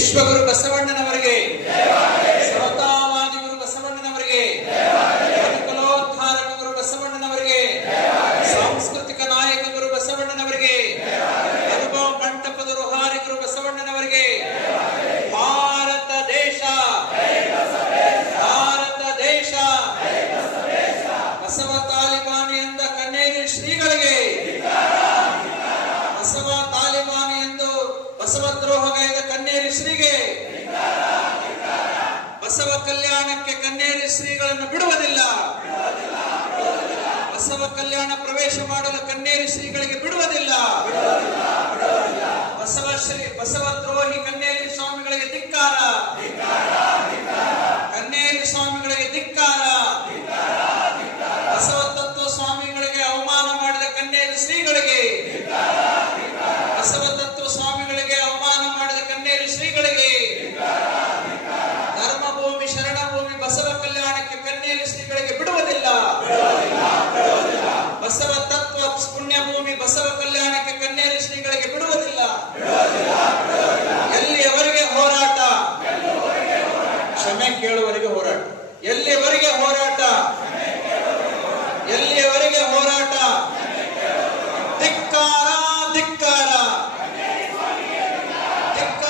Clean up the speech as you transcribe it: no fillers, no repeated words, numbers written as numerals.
ವಿಶ್ವಗುರು ಬಸವಣ್ಣನವರಿಗೆ, ಸಮತಾವಾದಿ ಗುರು ಬಸವಣ್ಣನವರಿಗೆ, ಅನುಕೂಲೋದ್ಧಾರಕ ಗುರು ಬಸವಣ್ಣನವರಿಗೆ, ಸಾಂಸ್ಕೃತಿಕ ನಾಯಕ ಗುರು ಬಸವಣ್ಣನವರಿಗೆ, ಅನುಭವ ಮಂಟಪದ ರುಹಾರಿ ಗುರು ಬಸವಣ್ಣನವರಿಗೆ, ಭಾರತ ದೇಶ, ಭಾರತ ದೇಶ, ಬಸವ ತಾಲಿಬಾನಿ ಎಂದ ಕನ್ನೇರಿ ಶ್ರೀಗಳಿಗೆ, ಬಸವ ತಾಲಿಬಾನಿ ಎಂದು ಬಸವ ದ್ರೋಹಗೈದ ಕನ್ನೇರಿ ಶ್ರೀಗೆ, ಬಸವ ಕಲ್ಯಾಣಕ್ಕೆ ಕನ್ನೇರಿ ಶ್ರೀಗಳನ್ನು ಬಿಡುವುದಿಲ್ಲ, ಬಸವ ಕಲ್ಯಾಣ ಪ್ರವೇಶ ಮಾಡಲು ಕನ್ನೇರಿ ಶ್ರೀಗಳಿಗೆ ಬಿಡುವುದಿಲ್ಲ, ಬಸವ ದ್ರೋಹಿ ಕನ್ನೇರಿ ಸ್ವಾಮಿಗಳಿಗೆ ಧಿಕ್ಕಾರ, ಕನ್ನೇರಿ ಸ್ವಾಮಿಗಳಿಗೆ ಧಿಕ್ಕಾರ, ಬಸವ ತತ್ವ ಸ್ವಾಮಿಗಳಿಗೆ ಅವಮಾನ ಮಾಡಿದ ಕನ್ನೇರಿ ಶ್ರೀಗಳಿಗೆ, ಬಸವ ತತ್ವ ಸ್ವಾಮಿಗಳಿಗೆ ಅವಮಾನ ಮಾಡಿದ ಕನ್ನೇರಿ ಶ್ರೀಗಳಿಗೆ, ಧರ್ಮಭೂಮಿ ಶರಣಭೂಮಿ ಬಸವ ಕಲ್ಯಾಣಕ್ಕೆ ಕನ್ನೇರಿ ಶ್ರೀಗಳಿಗೆ ಬಿಡುವುದಿಲ್ಲ, ಬಸವ ತತ್ವ ಪುಣ್ಯಭೂಮಿ ಬಸವ ಕಲ್ಯಾಣಕ್ಕೆ ಕನ್ನೇರಿ ಶ್ರೀಗಳಿಗೆ ಬಿಡುವುದಿಲ್ಲ. ಎಲ್ಲಿಯವರೆಗೆ ಹೋರಾಟ? ಕ್ಷಮೆ ಕೇಳುವವರೆಗೆ ಹೋರಾಟ. ಎಲ್ಲಿಯವರೆಗೆ ಹೋರಾಟ? ಎಲ್ಲಿಯವರೆಗೆ ಹೋರಾಟ? ಧಿಕ್ಕಾರ, ಧಿಕ್ಕಾರ, ಧಿಕ್ಕಾರ.